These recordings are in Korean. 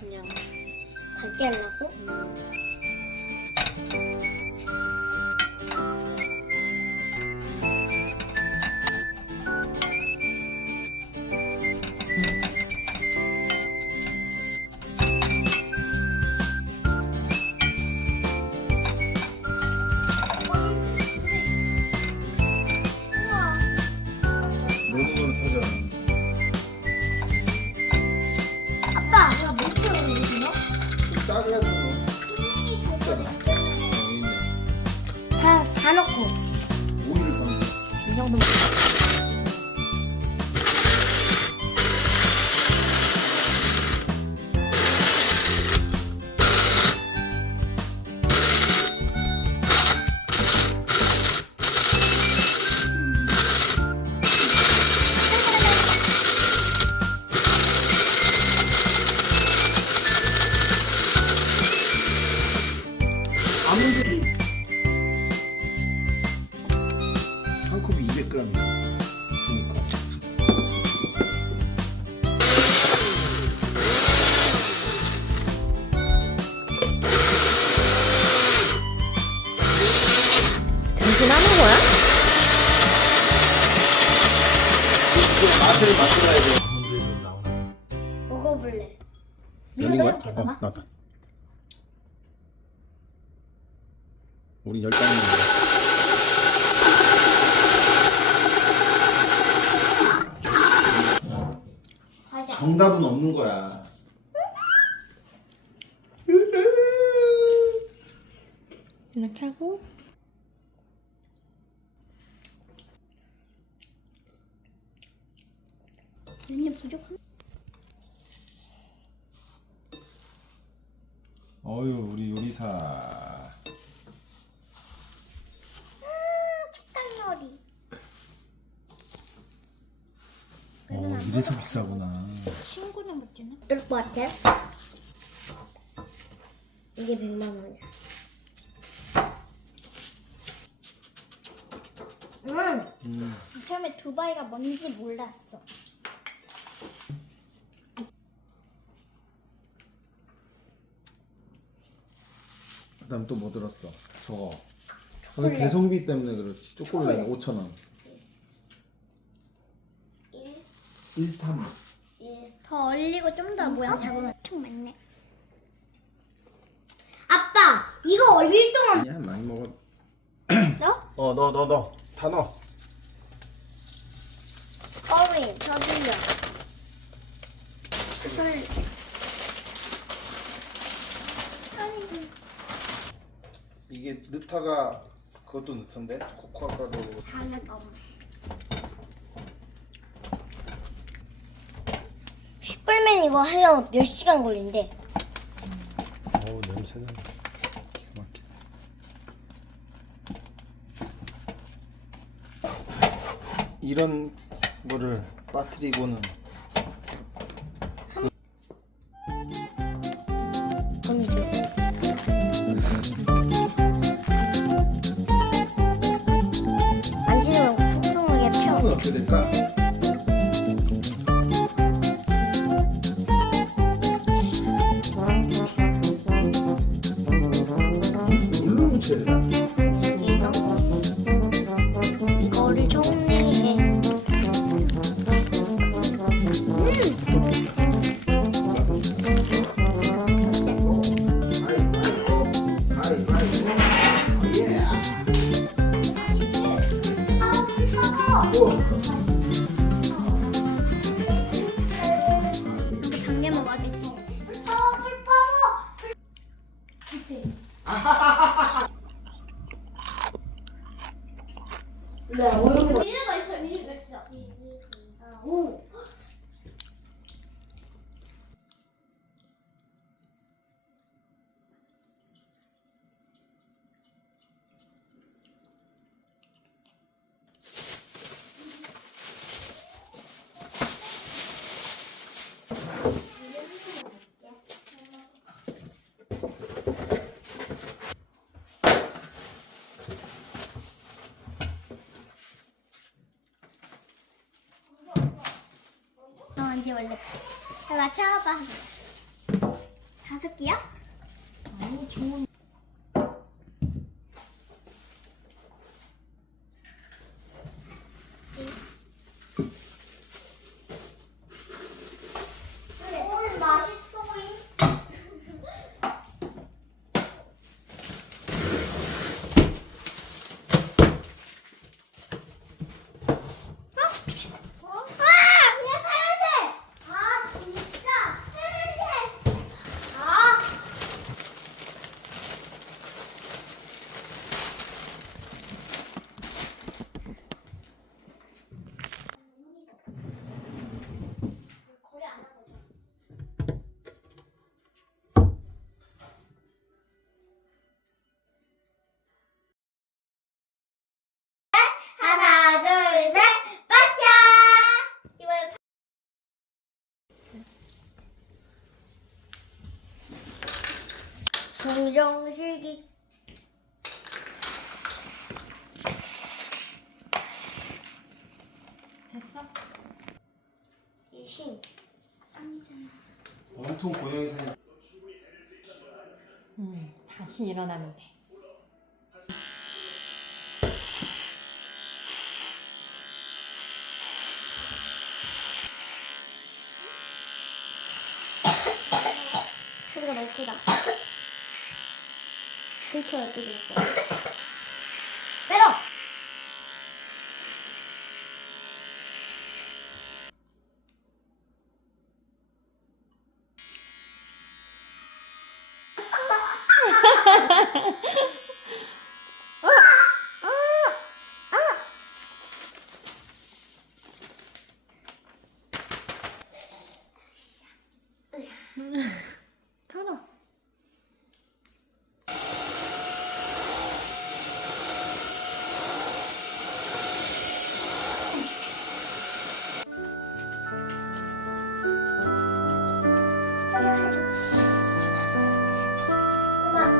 그냥 갈게 하려고? 모든 걸 터져. 아빠, 이거 몇 킬로 되세요? 싸그라서 있잖아. 여기 있네. 다 넣고. 오이를 넣는 거. 이 정도면 아무리 한 컵이 200g이야. 그러니까. 변신하는 거야? 이거 맛을 맡아야 돼. 문제는 나오네. 먹어볼래. 열린 이거 거야? 해볼게, 봐봐. 나다. 우리 열당인데. 과자. 정답은 없는 거야. 이렇게 하고 언니 부족한? 어유 우리 요리사. 깐놀이. 이래서 비싸구나. 친구는 못 주나? 어떨 것 같아? 이게 100만 원이야. 처음에 두바이가 뭔지 몰랐어. 그다음 또 뭐 들었어? 저거. 초콜릿. 배송비 때문에 그렇지. 초콜릿 초콜릿. 5,000원. 1, 13. 1. 더 얼리고 좀 더 모양 작으면 엄청 많네. 아빠, 이거 얼릴 동안 아니야 많이 먹어. 어? 넣어. 다 넣어. 어린, 저들요. 술. 이게 느타가 그것도 느타인데 코코아가루. 하나 넣어. 슈퍼맨 이거 하려면 몇 시간 걸린대? 어우 냄새나. 기가 막히네. 이런 거를 빠뜨리고는 건조. 만지면 풍성하게 펴. 이건 어떻게 될까? 물로 묻혀야 되나? 이거를 정리해. 당겨 먹어야 되지. 미래가 있어, 미래가 있어. 오. 이제 원래. 맞춰봐. 5개야? 아니, 좋은. 오늘 맛있어 보인. 얘 파란색! 아, 진짜! 파란색! 아! 거리 안 하거든. 하나, 둘, 셋, 빠샤! 이번에 정정식이 됐어? 이신 아니잖아. 온통 고양이 사진. 다시 일어나면 돼. 소리가 너무 크다. 들켜야 되겠어. 때려! 털어. 엄마,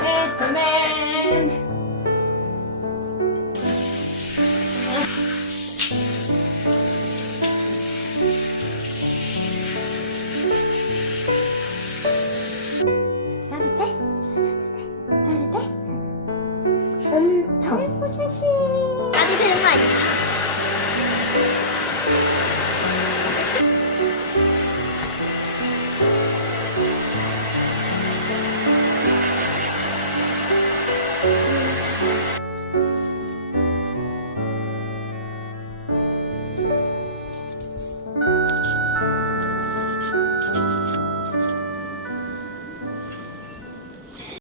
배트맨. 따뜻해? 따뜻해? 엄청. 아이고 샤시. 나도 되는 거 아니야?